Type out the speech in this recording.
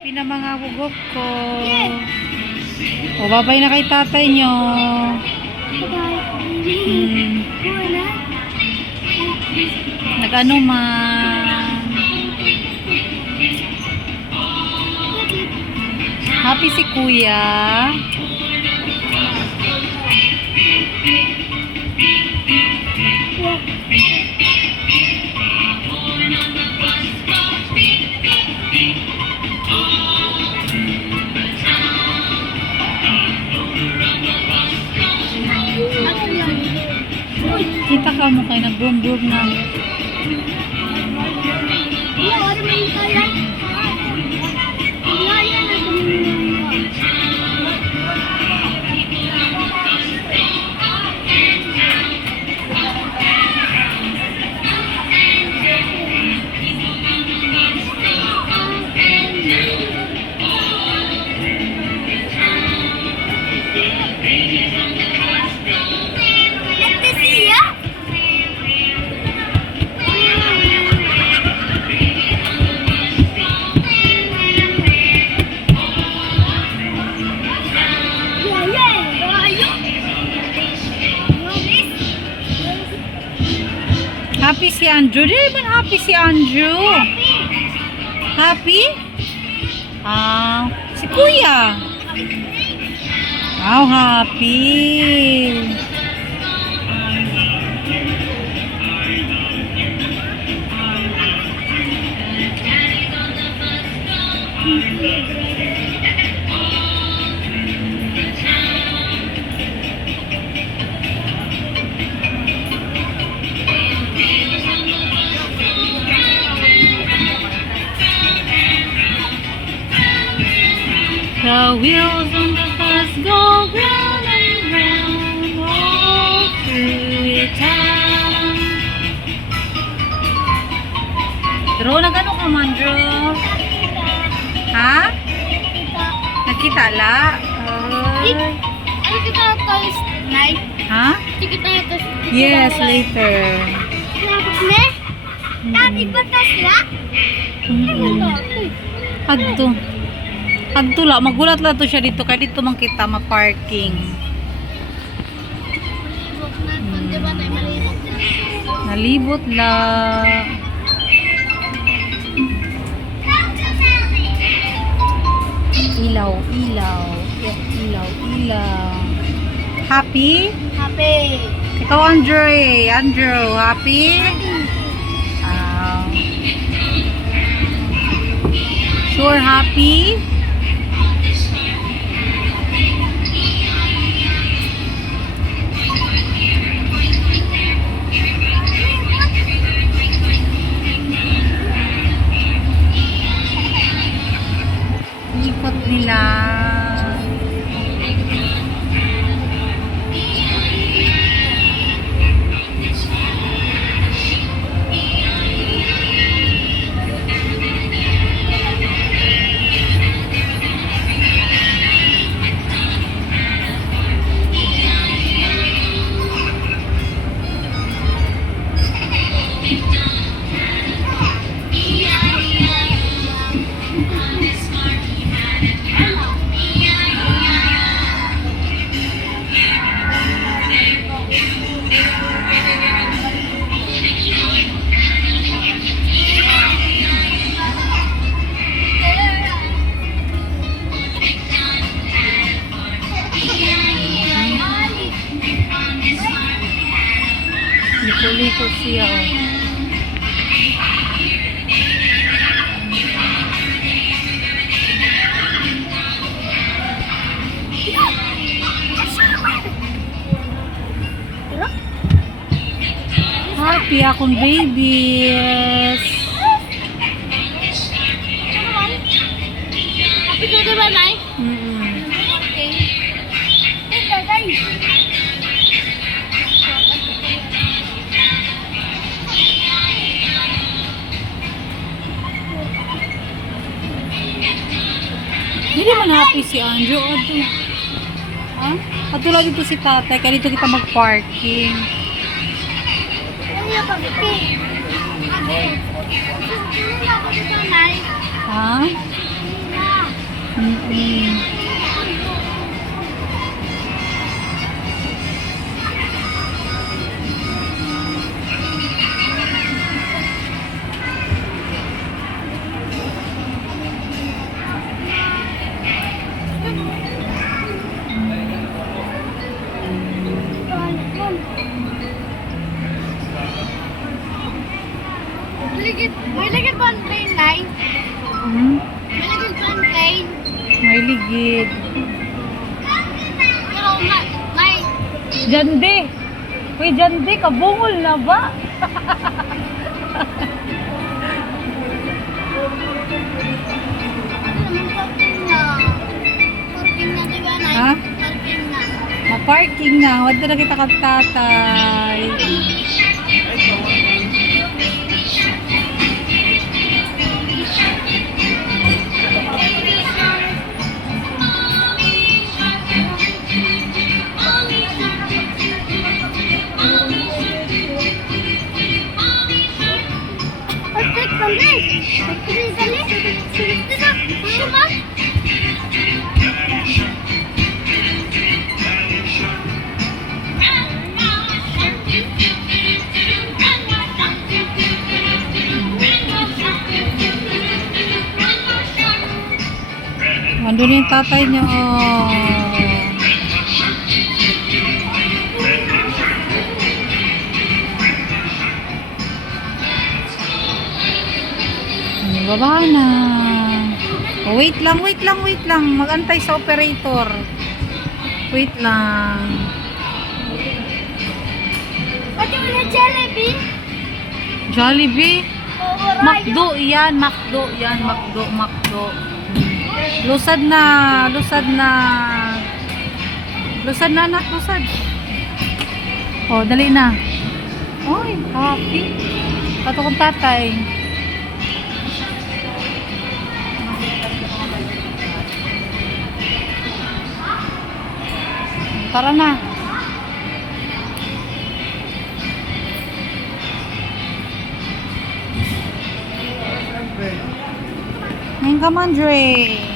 Pina mga bugok ko. O, babay na kay tatay nyo. Nag-ano man. Happy si kuya. Kita ka mo kayo, nag-boom-boom na. Happy si Andrew. Di ba happy si Andrew? Happy? Si kuya. Wow, happy. The wheels on the bus go round and round all through the town. Pero nag-ano ka, Mandro? Ha? Nakita la? Ano kita toys night? Ha? Kita toys. Yes, later. Tapos ne? Tati ba tas la? Adto. Adto la, magulat la to siya dito kaya dito man kita ma-parking. Nalibot la. Ilaw, ilaw. Ilaw, ilaw. Happy? Happy. Ikaw, Andrew, happy? Sure happy? Ikot nila. Liko siya, oh. Happy akong babies. Happy ka diba, Nay? Okay. Ito, guys. Hindi man happy si Andrew. Ato. Ha? Ato lang dito si tatay. Kaya dito kita mag-parking. Ano yung pag-ipin? Ha? Ha? Mm-mm. May ligid ba ang train line? Hmm? May ligid ba ang train? May ligid. Pero may... Jande! Uy, Jande, kabungol na ba? Parking na. Parking na, di ba, Nay? Ha? Parking na. Ma-parking na. Huwag na kita katatay. Take from this. Andun yung tatay niyo. Oh. Baba na. Oh, wait lang, wait lang, wait lang. Magantay sa operator. Wait lang. What you want, Jollibee? Jollibee? Or Macdo yan, Macdo yan, Macdo, Macdo. Lusad na, lusad na. Lusad na, anak, lusad. Oh, dali na. Oy, happy. Kato kong tatay. Tara na. Ngayon ka man, Dre.